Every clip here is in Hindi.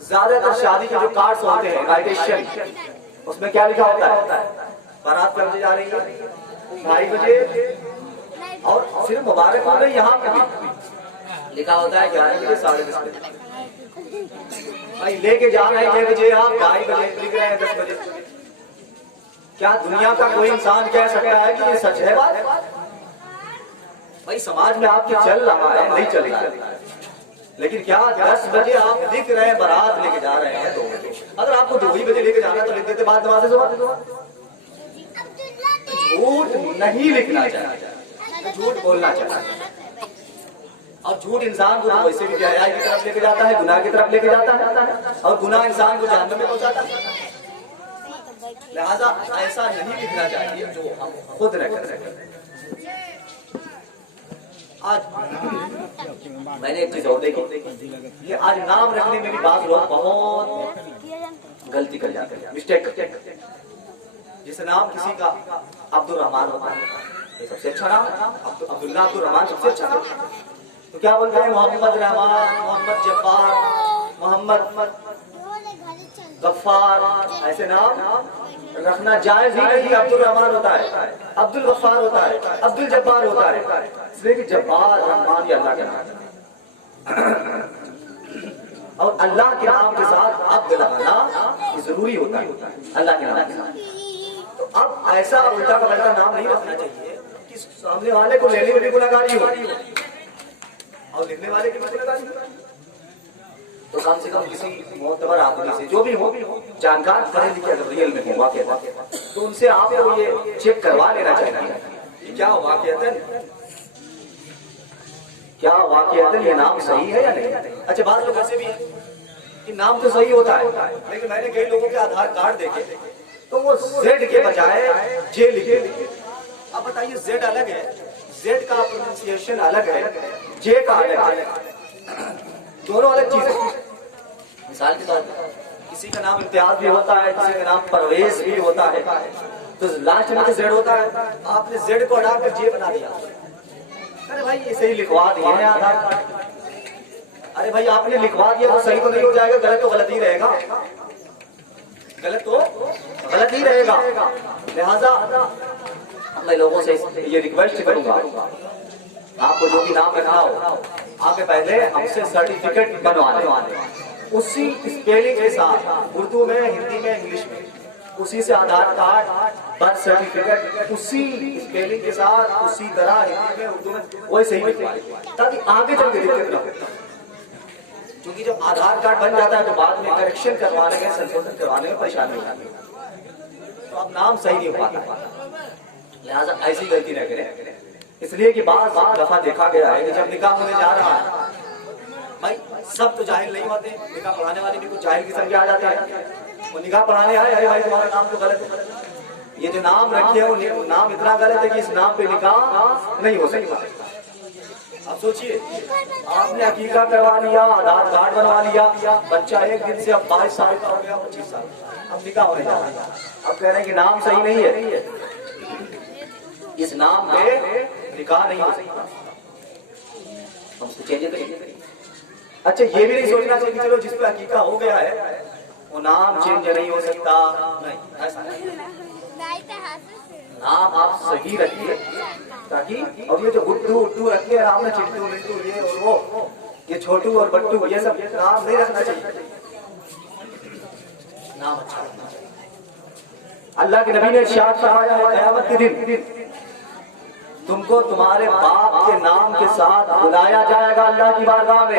ज्यादातर शादी के जो कार्ड्स होते हैं इनविटेशन, उसमें क्या लिखा होता है? बारात कब बजे जा रही है? 2:30 बजे। और सिर्फ मुबारक हो गई, यहाँ पे भी लिखा होता है 11 बजे, 10:30 बजे। भाई लेके जा रहे हैं 6 बजे, आप 2:30 बजे लिख रहे हैं 10 बजे। क्या दुनिया का कोई इंसान कह सकता है कि ये सच है बात? भाई समाज में आपके चल रहा है, नहीं चलेगा। लेकिन क्या 10 बजे आप लिख रहे हैं बारात लेके जा रहे हैं 2 बजे? अगर आपको 2 ही बजे लेके जाना तो लिख देते बाद नमाज़ सुबह। झूठ नहीं लिखना चाहिए, झूठ बोलना चाहिए। और झूठ इंसान को वैसे भी बेहयाई की तरफ लेके जाता है, गुनाह की तरफ लेके जाता है, और गुनाह इंसान को जहन्नम में पहुंचाता है। लिहाजा ऐसा नहीं लिखना चाहिए जो हम खुद न कर सकें। आज मैंने एक चीज और देखी, ये आज नाम रखने में भी बात लोग बहुत गलती कर जाते हैं, मिस्टेक करते हैं। जिस नाम किसी का अब्दुल रहमान होता है, ये सबसे अच्छा नाम है। अब्दुल्ला अब्दुल रहमान सबसे अच्छा नाम। तो क्या बोलते हैं? मोहम्मद रहमान, मोहम्मद जब्बार, मोहम्मद गफ्फार, ऐसे नाम रखना जायज ही नहीं। अब्दुल रहमान होता है, अब्दुल गफ्फार होता है, अब्दुल जब्बार होता है, इसलिए कि जब्बार रहमान ये अल्लाह के नाम है। और अल्लाह के नाम के साथ अब्द लगाना जरूरी होता है, अल्लाह के नाम के साथ। तो अब ऐसा उल्टा पलटा नाम नहीं रखना चाहिए कि सामने वाले को लेने में भी गुनाहगारी हो और लिखने वाले की गुनाहगारी हो। तो कम से कम किसी मोतबर आदमी से, जो भी हो जानकार पढ़े लिखे अगर रियल में हो वाकई, तो उनसे आपको ये चेक करवा लेना चाहिए कि क्या वाकईतन ये नाम सही है या नहीं। अच्छा, बात लोग ऐसे भी है कि नाम तो सही होता है, लेकिन मैंने कई लोगों के आधार कार्ड देखे तो वो जेड के बजाय जे लिखे। अब बताइए, जेड अलग है, जेड का प्रोनाउंसिएशन अलग है, जे का अलग है, दोनों अलग चीज है। मिसाल के तौर पर किसी का नाम इम्तियाज भी होता है, किसी का नाम परवेज भी होता है, तो लास्ट में तो जेड होता है। आपने जेड को हटा कर जे बना दिया। अरे भाई इसे ही लिखवा दिए हैं आधार कार्ड। अरे भाई आपने लिखवा दिया तो सही तो नहीं हो जाएगा, गलत तो गलत ही रहेगा, गलत तो गलत ही रहेगा। लिहाजा मैं लोगों से ये रिक्वेस्ट करूंगा, आपको जो भी नाम रखना हो, आपके पहले हमसे सर्टिफिकेट बनवा लें, उसी स्पेलिंग के साथ, उर्दू में, हिंदी में, इंग्लिश में, उसी से आधार कार्ड, बर्थ सर्टिफिकेट उसी स्पेलिंग के साथ, उसी तरह हिंदी में, उर्दू में वैसे ही लिखवाएं, ताकि आगे चल के दिक्कत ना हो। क्योंकि जब आधार कार्ड बन जाता है तो बाद में करेक्शन करवाने में, संशोधन करवाने में परेशानी होती है, तो अब नाम सही नहीं हो पाता। लिहाजा ऐसी गलती न करें। इसलिए कि बार दफा देखा गया है कि जब निकाह होने जा रहा है, भाई सब तो जाहिल नहीं होते, निकाह पढ़ाने वाले भी कुछ जाहिल किस्म के आ जाते हैं। वो निकाह पढ़ाने आए, अरे भाई तुम्हारा नाम तो गलत है, ये जो नाम रखे हो नाम इतना गलत है कि इस नाम पे निकाह नहीं हो सकता। अब सोचिए, आपने अकीका करवा लिया, आधार कार्ड बनवा लिया, बच्चा एक दिन से अब 22 साल का हो गया, 25 साल, अब निकाह होने जा रहा है। अब कह रहे हैं कि नाम सही नहीं है, इस नाम पे निकाह नहीं हो सकता, हम उसको चेंज करेंगे। अच्छा, ये भी नहीं सोचना चाहिए कि चलो जिस पे अकीका हो गया है वो नाम चेंज नहीं हो सकता, नहीं, ऐसा नहीं। नाम आप सही रखिए, ताकि और ये जो गुड्डू उड्डू रखिए नाम में, चिट्टू मिट्टू ये और वो, ये छोटू और बट्टू, ये सब नाम नहीं रखना चाहिए। नाम अच्छा रखना चाहिए। अल्लाह के नबी ने इरशाद फरमाया है, क़यामत के दिन तुमको तुम्हारे बाप के नाम के साथ बुलाया जाएगा अल्लाह की बारगाह में।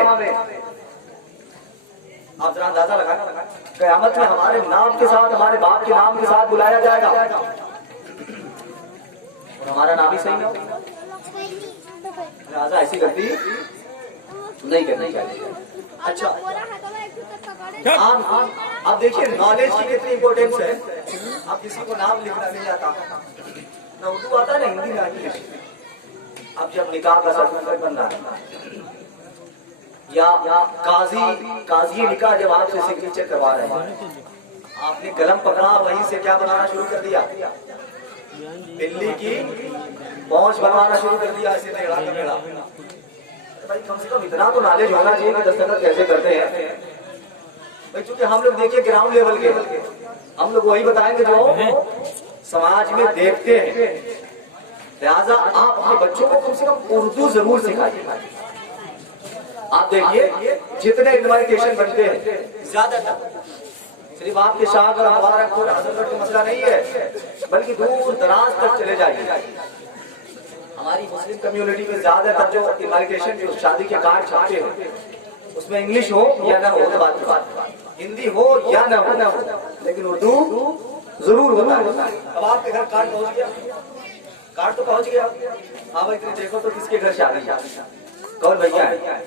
आप जरा अंदाजा लगाएं, क़यामत में हमारे नाम के साथ, हमारे बाप के नाम के साथ बुलाया जाएगा, और हमारा नाम ही सही नहीं। लिहाजा ऐसी गलती नहीं करनी चाहिए। अच्छा, अब देखिए नॉलेज की कितनी इंपॉर्टेंस है। अब किसी को नाम लिखना नहीं आता, ना उर्दू आता है ना हिंदी में आती है। अब जब निकाह का सर्टिफिकेट बन रहा है या काजी निकाह जब आपसे सिग्नेचर करवा रहे हैं, आपने कलम पकड़ा, वहीं से क्या बनाना शुरू कर दिया, बिल्ली की पहुंच बनवाना शुरू कर दिया, ऐसे टेढ़ा टेढ़ा। भाई कम से कम इतना तो नॉलेज होना चाहिए कि दस्तखत कैसे करते हैं। भाई चूंकि हम लोग देखिए ग्राउंड लेवल के, हम लोग वही बताएंगे जो समाज में देखते हैं। लिहाजा आप अपने बच्चों को कम से कम उर्दू जरूर सिखाइए। आप देखिए जितने इन्वाइटेशन बनते हैं ज्यादातर सिर्फ आपके शाहगढ़ मुबारकपुर आजमगढ़ का मसला नहीं है, बल्कि दूर दराज तक चले जाइए। हमारी मुस्लिम कम्युनिटी में ज्यादातर जो इन्वाइटेशन जो शादी के कार्ड छपते हैं उसमें इंग्लिश हो या ना हो, बात हिंदी हो या ना हो, लेकिन उर्दू जरूर होता है। अब आपके घर कार्ड पहुंच गया, कार्ड तो पहुंच गया, हाँ भाई तुम देखो तो किसके घर शादी, कौन भैया है।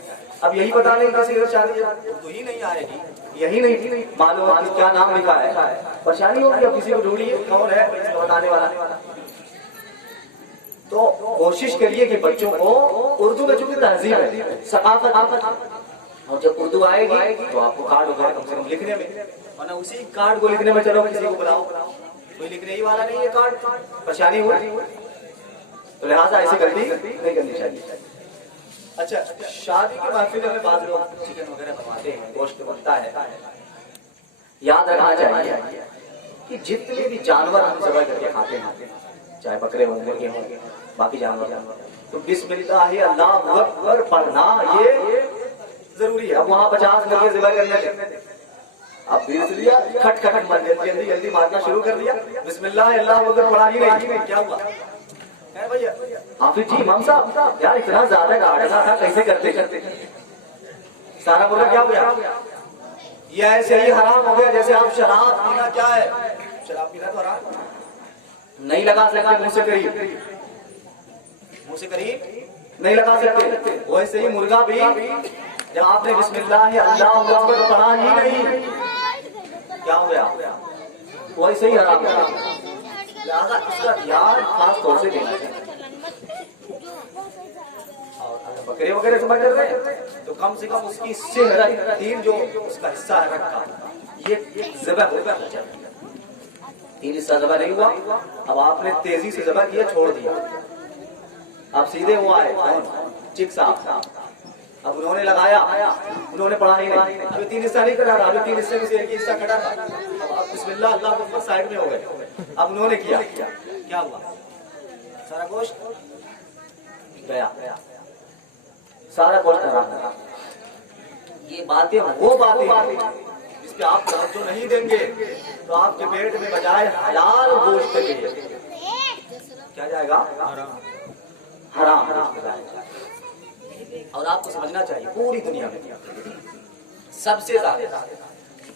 अब यही बता नहीं किसी घर शादी तो ही नहीं आएगी, यही नहीं मालूम क्या नाम लिखा है, परेशानी होगी। अब किसी को ढूंढिए कौन है बताने वाला। तो कोशिश करिए कि बच्चों को उर्दू में चूंकि तहजीब है, सकाफत, और जब उर्दू आएगी तो आपको कार्ड वगैरह कम से कम लिखने में, वरना उसी कार्ड को लिखने में चलो किसी को बुलाओ, कोई लिखने ही वाला नहीं है कार्ड, परेशानी हुई। तो लिहाजा ऐसी गलती नहीं करनी चाहिए। अच्छा, शादी के महफिल में बाद लोग चिकन वगैरह बनवाते हैं, गोश्त बनता है। याद रखना चाहिए कि जितने भी जानवर हम ज़बाह करके खाते हैं, चाहे बकरे हों, मुर्गे हों, बाकी जानवर, तो बिस्मिल्लाह अल्लाहु अकबर पढ़ना ये जरूरी है। अब वहाँ 50 मुर्गे ज़बाह करने लगे, अब बीस लिया, खट खट मर जल्दी जल्दी मारना शुरू कर दिया, बिस्मिल्लाह अल्लाहु अकबर पढ़ा ही नहीं, क्या हुआ है भैया? हाफिज जी इमाम साहब यार इतना ज्यादा गाड़ना था, कैसे करते सारा बोला क्या हो गया? ये ऐसे ही हराम हो गया जैसे आप शराब पीना, क्या है शराब पीना तो हराम नहीं लगा सकते, मुंह से करीब, मुंह से करीब नहीं लगा सकते। वैसे ही मुर्गा भी जब आपने बिस्मिल्लाह अल्लाहु अकबर पढ़ा ही नहीं, क्या हो गया? वैसे ही हराम हो गया। लिहाजा इसका ध्यान खास तौर से देना चाहिए। और अगर बकरे वगैरह ज़बाह कर रहे हैं तो कम से कम उसकी सेहरत, तीन जो उसका हिस्सा है रखा, ये ज़बाह होगा। तीन हिस्सा ज़बाह नहीं हुआ, अब आपने तेजी से ज़बाह किया, छोड़ दिया, अब सीधे वो आए चिक साहब, अब उन्होंने लगाया, उन्होंने पढ़ा ही नहीं, अभी तीन हिस्सा नहीं करा था, अभी तीन हिस्से में से एक हिस्सा खड़ा था। अब आप बिस्मिल्लाह अल्लाह अकबर साइड में हो गए, अब उन्होंने किया, क्या हुआ? सारा गोश्त गया, सारा गोश्त हराम। ये बातें वो बातें जिस पे आप तवज्जो नहीं देंगे तो आपके पेट में बजाय हलाल गोश्त के क्या जाएगा? हराम जाएगा। और आपको समझना चाहिए पूरी दुनिया में सबसे ज्यादा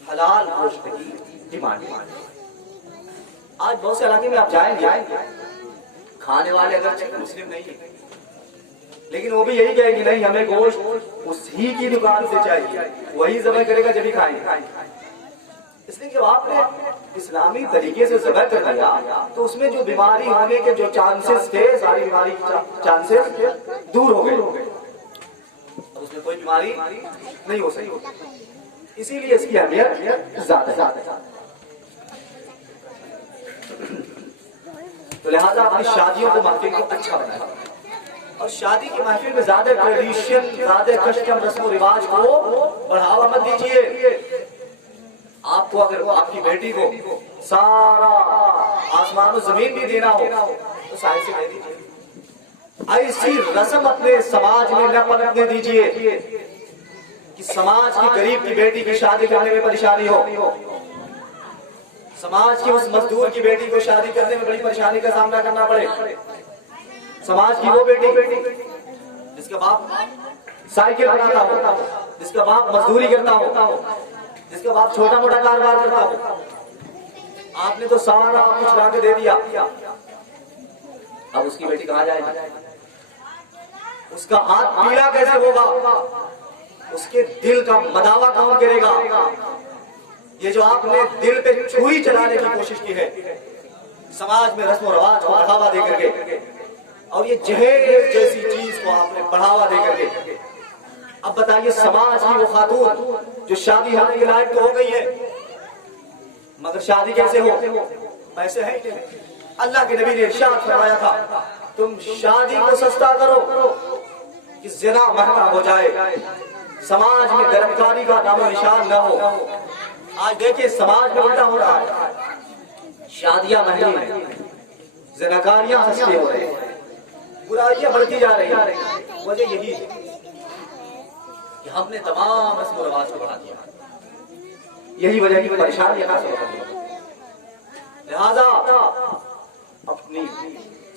हलाल गोश्त की डिमांड है। आज बहुत से इलाके में आप जाएंगे, खाने वाले अगर मुस्लिम नहीं है, लेकिन वो भी यही कहेंगे नहीं हमें गोश्त उसी की दुकान से चाहिए, वही ज़बाह करेगा जब ही खाएंगे। इसलिए जब आपने इस्लामी तरीके से ज़बाह कर दिया तो उसमें जो बीमारी होने के जो चांसेस थे, सारी बीमारी के चांसेस दूर हो गए, उसमें कोई बीमारी नहीं हो सकती। इसीलिए इसकी अहमियत ज्यादा है। तो लिहाजा अपनी शादियों को महफिल को अच्छा बनाए, और शादी की महफिल में ज्यादा ट्रेडिशन, ज्यादा कस्टम, रस्म रिवाज को बढ़ावा मत दीजिए। आपको अगर आपकी बेटी को सारा आसमान और जमीन भी देना हो तो साहिल से दे दीजिए। ऐसी रस्म अपने समाज में न पनपने दीजिए कि समाज की गरीब की बेटी की शादी करने में परेशानी हो, समाज की उस मजदूर की बेटी को शादी करने में बड़ी परेशानी का सामना करना पड़े। समाज की वो बेटी जिसका बाप साइकिल बनाता हो, जिसका बाप मजदूरी करता हो, जिसका बाप छोटा मोटा कारोबार करता हो, आपने तो सारा कुछ ला के दे दिया, अब उसकी बेटी कहाँ जाएगी? उसका हाथ पीला कैसे होगा? उसके दिल का मदावा कौन करेगा? ये जो आपने दिल पे छुरी चलाने की कोशिश की है समाज में रस्म रिवाज को बढ़ावा दे करके, और ये जहेज जैसी चीज को आपने बढ़ावा दे करके, अब बताइए समाज की वो खातून जो शादी होने के लायक तो हो गई है, मगर शादी कैसे हो? पैसे है ही नहीं। अल्लाह के नबी ने इरशाद फरमाया था तुम शादी को सस्ता करो कि ज़िना महंगा हो जाए, समाज में गिरफ्तारी का नामो निशान न हो। आज देखिए समाज में उल्टा हो रहा है, शादियां महंगी हैं, ज़िनाकारियां सस्ती हो रही हैं, बुराइयां बढ़ती जा रही हैं। वजह यही है कि हमने तमाम रस्म रिवाज को बढ़ा दिया, यही वजह की परेशानियां हासिल कर दी। लिहाजा अपनी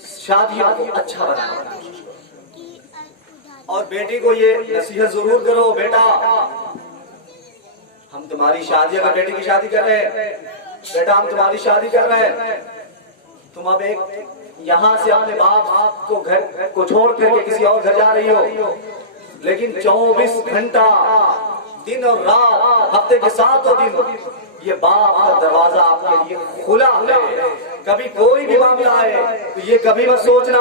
शादियों को अच्छा बनाने की कोशिश करो और बेटी को ये नसीहत जरूर करो, बेटा हम तुम्हारी शादी, अगर बेटी की शादी कर रहे हैं, बेटा हम तुम्हारी शादी कर रहे हैं, तुम अब एक यहाँ से अपने बाप को घर को छोड़ करके किसी और घर जा रही हो, लेकिन 24 घंटा दिन और रात, हफ्ते के 7 दिन ये बाप का दरवाजा आपके लिए खुला है। कभी कोई भी मामला आए तो ये कभी मत सोचना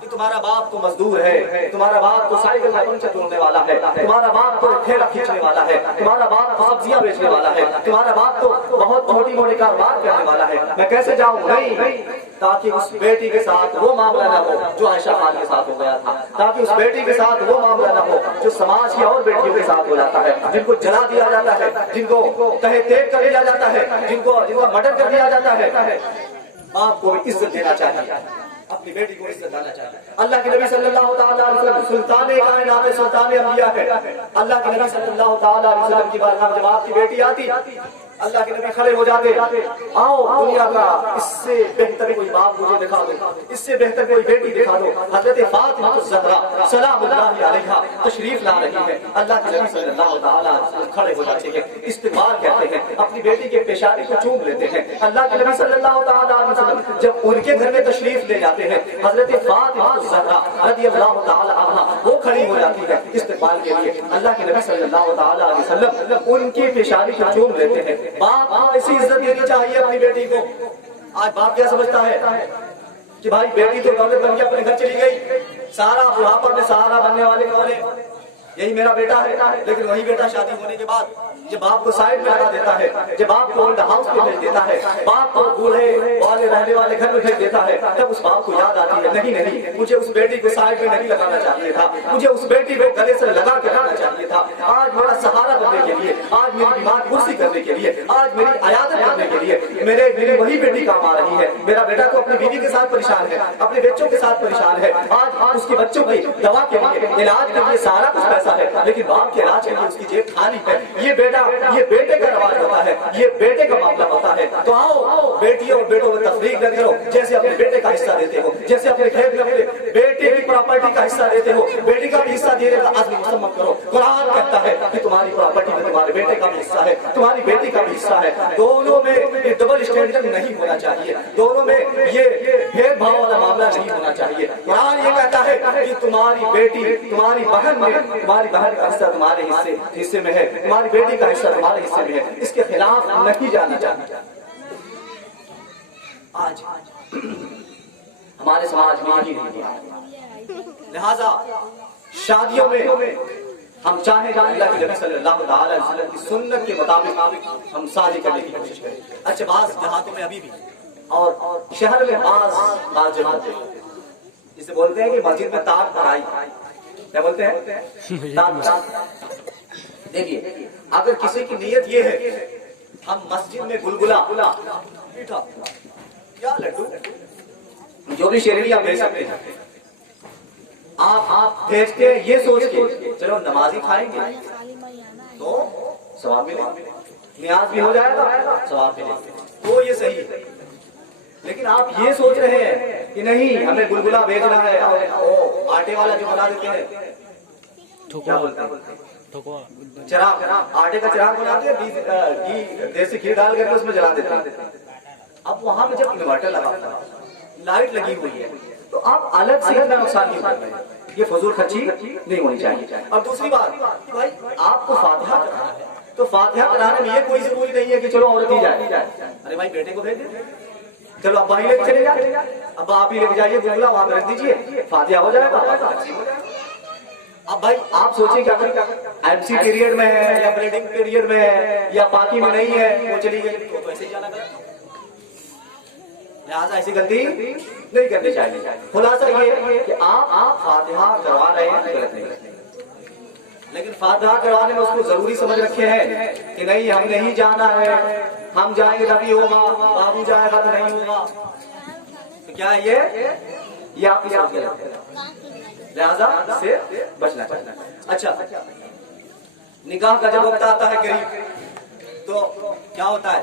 कि तुम्हारा बाप तो मजदूर है, तुम्हारा बाप तो साइकिल का पंचर तोड़ने वाला है, तुम्हारा बाप तो ठेला खींचने वाला है, तुम्हारा बाप तो सब्जियां बेचने वाला है, तुम्हारा बाप तो बहुत छोटी मोटी कारोबार करने वाला है, मैं कैसे जाऊं? नहीं, ताकि उस बेटी के साथ वो मामला न हो जो आयशा खान के साथ हो गया था, ताकि उस बेटी के साथ वो मामला न हो जो समाज की और बेटियों के साथ हो जाता है, जिनको जला दिया जाता है, जिनको तहे तेग कर दिया जाता है, जिनको मर्डर कर दिया जाता है। बाप को भी इज्जत देना चाहिए, अपनी बेटी को इज्जत देना चाहिए। अल्लाह के नबी सल्लल्लाहु अलैहि वसल्लम सुल्तान कायनात है, सुल्तान अंबिया है। अल्लाह के नबी सल्लल्लाहु अलैहि वसल्लम की बारगाह में जब आपकी बेटी आती, अल्लाह के नबी खड़े हो जाते, आओ दुनिया का इससे बेहतर कोई बाप मुझे दिखा दो, इससे बेहतर कोई बेटी दिखा दो। हजरत फातिमा ज़हरा सलामुल्लाहि अलैहा तशरीफ ला रही है, अल्लाह के नबी सल्लल्लाहु अलैहि वसल्लम खड़े हो जाते हैं, इस्तिक़बाल कहते हैं, अपनी बेटी के पेशानी को चूम लेते हैं। अल्लाह के नबी सल्लल्लाहु अलैहि वसल्लम जब उनके घर में तशरीफ ले जाते हैं, हजरत फातिमा ज़हरा रज़ियल्लाहु तआला अन्हा वो खड़ी हो जाती है इस्तिक़बाल के लिए। अल्लाह के नबी सल्लल्लाहु अलैहि वसल्लम उनकी पेशानी को चूम लेते हैं। बाप ऐसी इज्जत देनी चाहिए अपनी बेटी को। आज बाप क्या समझता है कि भाई बेटी तो दौलत बन के अपने घर चली गई, सारा बुढ़ापा में सहारा बनने वाले कौन है? यही मेरा बेटा है। लेकिन वही बेटा शादी होने के बाद जब बाप को साइड में लगा देता है, जब बाप को ओल्ड हाउस में भेज देता है, बाप को बूढ़े वाले रहने वाले घर में भेज देता है, तब उस बाप को याद आती है, नहीं मुझे उस बेटी को साइड में नहीं लगाना चाहिए था, मुझे उस बेटी को गले से लगा के रखना चाहिए था। आज मेरा सहारा बनने के लिए, आज मेरी बीमार कुर्सी करने के लिए, आज मेरी अयादत करने के लिए मेरी वही बेटी काम आ रही है। मेरा बेटा तो अपनी बीवी के साथ परेशान है, अपने बच्चों के साथ परेशान है, आज उसके बच्चों की दवा के लिए, इलाज के लिए सारा कुछ पैसा है, लेकिन बाप के इलाज के लिए उसकी जेब खाली है। ये बेटे का रवाज होता है, ये बेटे का मामला होता है। तो आओ बेटियों और बेटों में तफरीक न करो, जैसे अपने बेटे का हिस्सा देते हो, जैसे अपने खेत में अपने बेटे की प्रॉपर्टी का हिस्सा देते हो, बेटी का भी हिस्सा देने का आज़म मुसम्मत करो। कुरान कहता है कि तुम्हारी प्रॉपर्टी में तुम्हारे बेटे का भी हिस्सा है, तुम्हारी बेटी का भी हिस्सा है। दोनों में ये डबल स्टैंडर्ड नहीं होना चाहिए, दोनों में ये भेदभाव वाला मामला नहीं होना चाहिए। कुरान ये कहता है कि तुम्हारी बेटी, तुम्हारी बहन में, तुम्हारी बहन का हिस्सा तुम्हारे हिस्से में है, तुम्हारी बेटी का हिस्सा तुम्हारे हिस्से में है, इसके खिलाफ नहीं जाना चाहिए। आज हमारे समाज में यही नहीं है। लिहाजा शादियों में हम चाहे अल्लाह के नबी सल्लल्लाहु अलैहि वसल्लम की सुन्नत के मुताबिक हम शादी करने की कोशिश करें। अच्छा, बाज़ देहातों में अभी भी और शहर में बाज़ जगह जिसे बोलते हैं कि मस्जिद में ताक पढ़ाई, क्या बोलते हैं? ताक। देखिए, अगर किसी की नीयत ये है हम मस्जिद में गुलगुला मीठा या लड्डू जो भी शेरनी आप भेज सकते हैं, आप भेज के ये सोच के चलो नमाजी खाएंगे तो सवाब मिलेगा, नियाज भी हो जाएगा, सवाब मिलेगा, तो ये सही है। लेकिन आप ये सोच रहे हैं कि नहीं हमें गुलगुला भेजना है, और आटे वाला जो बना देते हैं, क्या बोलते हैं, चिराग, आटे का चिराग बनाते हैं, घी देसी घी डाल करके उसमें जला देते हैं। अब वहां पे जब इन्वर्टर लगा होता है, लाइट लगी हुई है, तो आप अलग से इतना नुकसान क्यों कर रहे हैं? ये फजूल खर्ची नहीं होनी चाहिए। और दूसरी बात, भाई आपको फातिहा कराना है तो फातिहा कराने में ये कोई जरूरी नहीं है कि चलो औरत ही जाए। अरे भाई बेटे को भेज दे, चलो अब्बा ही लेके चले जाए, अब्बा आप ही लेके जाइए, गुलगुला वहां पे रख दीजिए, फातिहा हो जाएगा। अब भाई आप सोचिए कि अगर एमसी पीरियड में है या ब्लीडिंग पीरियड में है या पाकी में नहीं है, वो चली गई तो ऐसे ही जाना पड़ेगा। लिहाजा ऐसी गलती नहीं करनी चाहिए। खुलासा ये कि आप फातिहा करवा रहे हैं, गलत नहीं। लेकिन फातिहा करवाने में उसको जरूरी समझ रखे हैं कि नहीं हमने ही जाना है, हम जाएंगे तभी होगा, बाबू जाएगा तो नहीं होगा। तो क्या है ये आप लिहाजा से बचना चाहिए। अच्छा, निकाह का जब वक्त आता है करीब, तो क्या होता है,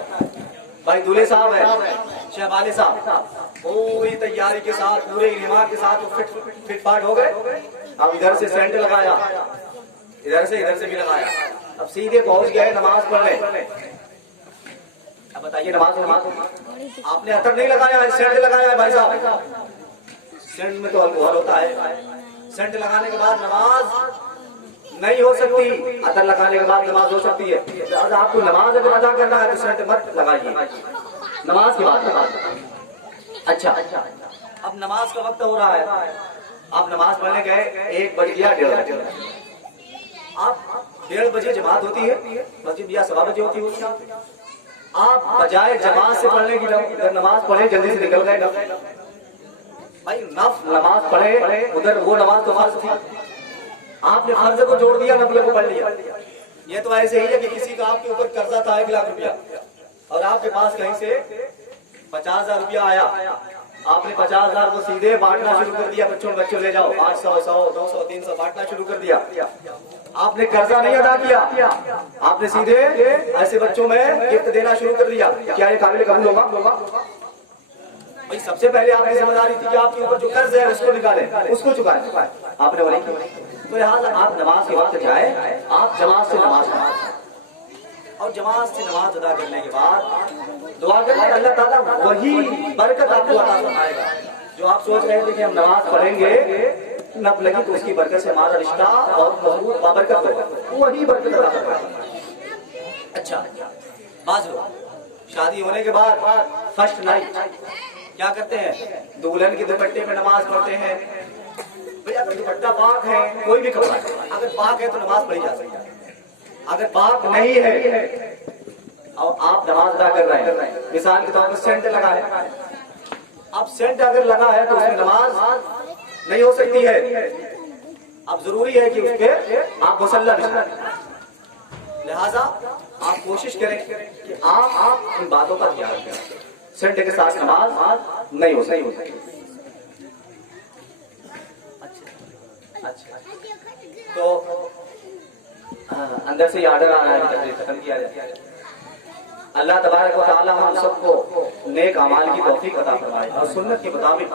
भाई दूल्हे साहब है, शहबाले साहब पूरी तैयारी के साथ, पूरे इमाम के साथ फिट फाट हो गए। अब इधर से सेंट लगाया, इधर से भी लगाया, अब सीधे पहुंच गए नमाज पढ़ने। अब बताइए नमाज आपने अतर नहीं लगाया है, सेंट लगाया है भाई साहब। सेंट में तो अल्कोहल होता है, सेंट लगाने के बाद नमाज नहीं हो सकती, अतर लगाने के बाद नमाज हो सकती है। तो आपको नमाज अगर अदा करना है तो सेंट मत लगाइए, नमाज के बाद। अच्छा, अब नमाज का वक्त हो रहा है, आप नमाज पढ़ने गए, 1 बज गया, 1:30 बजे। आप 1:30 बजे जमात होती है मस्जिद, या 1:15 बजे होती है। आप बजाय जमात से पढ़ने की नमाज पढ़े, जल्दी से निकल गए। भाई नमाज पढ़े उधर, वो नमाज तो फर्ज थी, आपने फर्ज को जोड़ दिया, नफल को पढ़ लिया। ये तो ऐसे ही है कि किसी का आपके ऊपर कर्जा था 1 लाख रुपया, और आपके पास कहीं से 50,000 रुपया आया, आपने 50,000 को सीधे बांटना शुरू कर दिया, बच्चों ले जाओ, 800, 100, 200, 300 बांटना शुरू कर दिया। आपने कर्जा नहीं अदा किया, आपने सीधे ऐसे बच्चों में गिफ्ट देना शुरू कर दिया। क्या ये काबिल कबूल होगा? भाई सबसे पहले आपकी जिम्मेदारी थी कि आपके ऊपर जो कर्ज है उसको निकाले, उसको चुकाए, आपने वो नहीं किया। तो लिहाजा आप नमाज के वक्त जाए, आप जमात से नमाज पढ़ें, और जमात से नमाज अदा करने के बाद दुआ करें, अल्लाह ताला वही बरकत आपको अता फरमाएगा। जो आप सोच रहे थे कि हम नमाज पढ़ेंगे नब लगी तो उसकी बरकत से हमारा रिश्ता और मजबूत बाबरकत होगा, वही बरकत अता फरमाएगा। अच्छा, बाज लोग शादी होने के बाद फर्स्ट नाइट क्या करते हैं, दुल्हन के दुपट्टे पे नमाज पढ़ते हैं। भैया अगर दुपट्टा पाक है, कोई भी कपड़ा अगर पाक है तो नमाज पढ़ी जा सकती है। अगर पाक नहीं है और आप नमाज अदा कर रहे हैं, मिसाल के तौर पर सेंट लगा है, अब सेंट अगर लगा है तो उसमें नमाज नहीं हो सकती है। अब जरूरी है कि उसके आप मुसल्ला बिछाएं। लिहाजा आप कोशिश करें कि आप इन बातों का ध्यान रखें, सेंट के साथ नमाज नहीं हो सकती। अच्छा, तो अंदर से ऑर्डर आ रहा है, खत्म किया जाए। अल्लाह तबारक व तआला हम सबको नेक अमाल की तौफीक अता फरमाए और सुन्नत के मुताबिक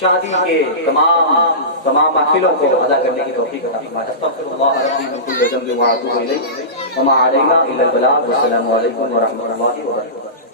शादी के तमाम महफिलों को अदा करने की तौफीक अता फरमाए। अस्तगफिरुल्लाह रब्बी मिन कुल्लि ज़ंबिन व अतूबु इलैहि व मा अलैना इल्लल बलाग। अस्सलामु अलैकुम व रहमतुल्लाहि व बरकातुहू।